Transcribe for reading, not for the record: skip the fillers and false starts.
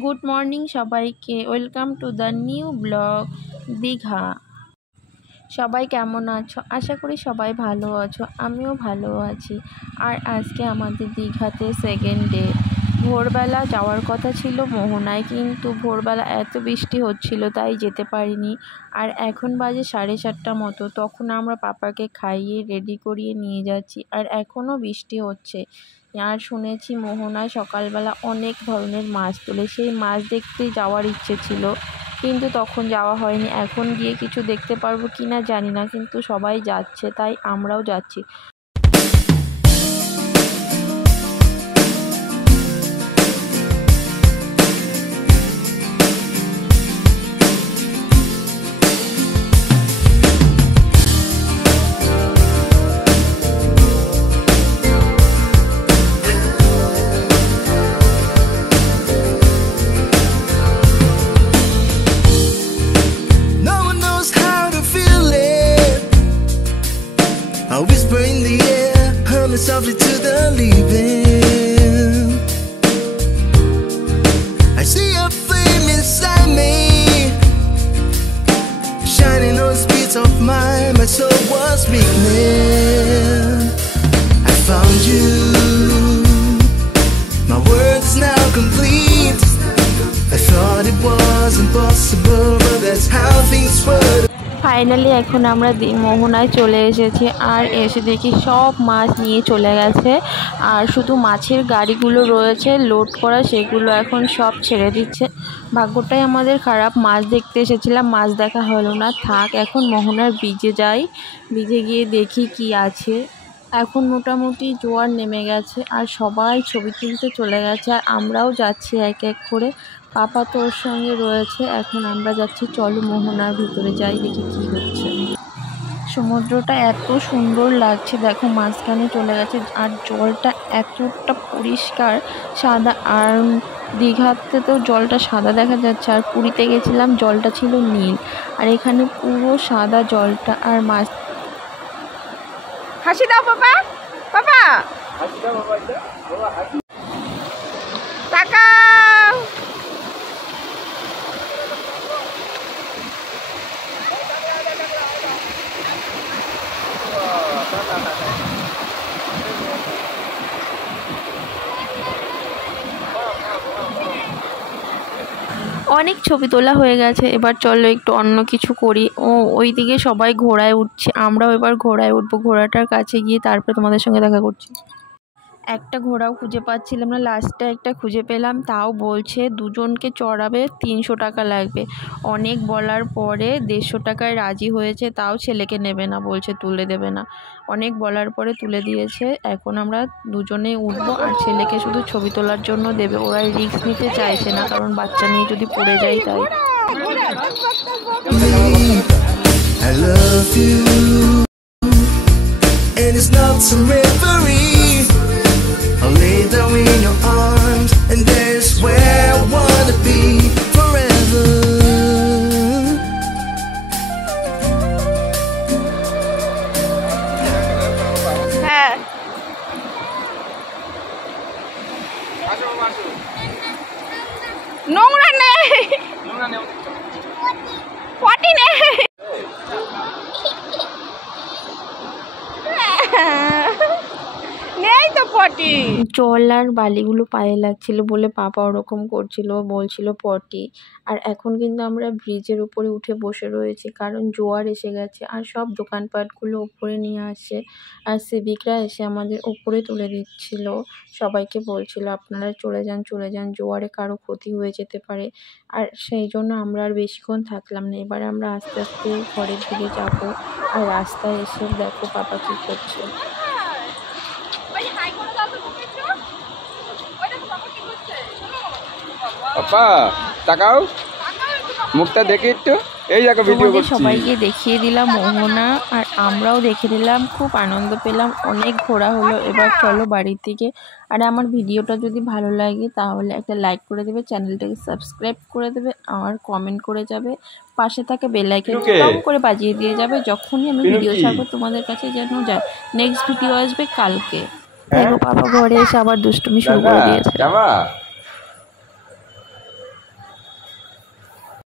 Good morning সবাইকে, welcome to the new blog Digha. সবাই কেমন আছো? আশা করি সবাই ভালো আছো, আমিও ভালো আছি। আর আজকে আমাদের দীঘাতে সেকেন্ড ডে। ভোরবেলা যাওয়ার কথা ছিল মোহনায়, কিন্তু ভোরবেলা এত বৃষ্টি হচ্ছিল তাই যেতে পারিনি। আর এখন বাজে 4:30 মতো, তখন আমরা পাপাকে খাইয়ে রেডি করিয়ে নিয়ে যাচ্ছি, আর এখনও বৃষ্টি হচ্ছে। আর শুনেছি মোহনায় সকালবেলা অনেক ধরনের মাছ তোলে, সেই মাছ দেখতে যাওয়ার ইচ্ছে ছিল, কিন্তু তখন যাওয়া হয়নি। এখন গিয়ে কিছু দেখতে পারবো কি না জানি না, কিন্তু সবাই যাচ্ছে তাই আমরাও যাচ্ছি। I whisper in the air, humming softly to the leaving. I see a flame inside me, shining on the beats of mine. My soul was weakening. I found you. My world is now complete. I thought it was impossible, but that's how things were. Finally এখন আমরা মোহনায় চলে এসেছি, আর এসে দেখি সব মাছ নিয়ে চলে গেছে, আর শুধু মাছের গাড়িগুলো রয়েছে লোড করা, সেগুলো এখন সব ছেড়ে দিচ্ছে। ভাগ্যটাই আমাদের খারাপ, মাছ দেখতে এসেছিলাম, মাছ দেখা হলো না। থাক, এখন মোহনার ব্রিজে যাই, ব্রিজে গিয়ে দেখি কি আছে। এখন মোটামুটি জোয়ার নেমে গেছে, আর সবাই ছবি তুলতে চলে গেছে, আর আমরাও যাচ্ছি এক এক করে। পাপা তো ওর সঙ্গে রয়েছে। এখন আমরা যাচ্ছি, চলো মোহনার ভিতরে যাই, দেখি কি হচ্ছে। সমুদ্রটা এত সুন্দর লাগছে, দেখো মাঝখানে চলে গেছে, আর জলটা এতটা পরিষ্কার সাদা। আর দীঘাতে তো জলটা সাদা দেখা যাচ্ছে, আর পুরীতে গেছিলাম জলটা ছিল নীল, আর এখানে পুরো সাদা জলটা। আর মাছ হাসি দাও পাপা, পাপা হাসি দাও, বাবা হাসি টাকা। অনেক ছবি তোলা হয়ে গেছে, এবার চলো একটু অন্য কিছু করি। ওইদিকে সবাই ঘোড়ায় উঠছে, আমরাও এবার ঘোড়ায় উঠবো। ঘোড়াটার কাছে গিয়ে তারপরে তোমাদের সঙ্গে দেখা করছি। একটা ঘোড়াও খুঁজে পাচ্ছিলাম না, লাস্টে একটা খুঁজে পেলাম, তাও বলছে দুজনকে চড়াবে 300 টাকা লাগবে। অনেক বলার পরে 150 টাকায় রাজি হয়েছে, তাও ছেলেকে নেবে না, বলছে তুলে দেবে না। অনেক বলার পরে তুলে দিয়েছে। এখন আমরা দুজনেই উঠবো, আর ছেলেকে শুধু ছবি তোলার জন্য দেবে। ওরা রিস্ক নিতে চাইছে না, কারণ বাচ্চা নিয়ে যদি পড়ে যায় তাই। I love you, and it's not some reverie. I'll lay down in your arms, and there's where I wanna be forever. নোংরা নেই, পটি নেই। জল আর বালিগুলো পায়ে লাগছিল বলে পাপা ওরকম করছিল, বলছিল পটি। আর এখন কিন্তু আমরা ব্রিজের উপরে উঠে বসে রয়েছি, কারণ জোয়ার এসে গেছে, আর সব দোকানপাটগুলো উপরে নিয়ে আসছে। আর সিভিকরা এসে আমাদের উপরে তুলে দিচ্ছিল, সবাইকে বলছিল আপনারা চলে যান চলে যান, জোয়ারে কারো ক্ষতি হয়ে যেতে পারে। আর সেই জন্য আমরা আর বেশিক্ষণ থাকলাম না, এবার আমরা আস্তে আস্তে ঘরের দিকে যাব। আর রাস্তায় এসে দেখো পাপা কি করছে। পাপা তাকাও, মুখটা দেখে একটু। এই দেখো ভিডিও করছি। সবাইকে দেখিয়ে দিলাম মোহনা, আর আমরাও দেখে দিলাম, খুব আনন্দ পেলাম, অনেক ঘোরা হলো। এবার চলো বাড়ির দিকে। আর আমার ভিডিওটা যদি ভালো লাগে তাহলে একটা লাইক করে দেবে, চ্যানেলটাকে সাবস্ক্রাইব করে দেবে, আর কমেন্ট করে যাবে, পাশে থাকে বেল আইকন টং করে বাজিয়ে দিয়ে যাবে, যখনই আমি ভিডিও ছাড়বো তোমাদের কাছে যেন যায়। নেক্সট ভিডিও আসবে কালকে। দেখো পাপা ঘরে এসে আবার দুষ্টুমি শুরু করে দিয়েছে।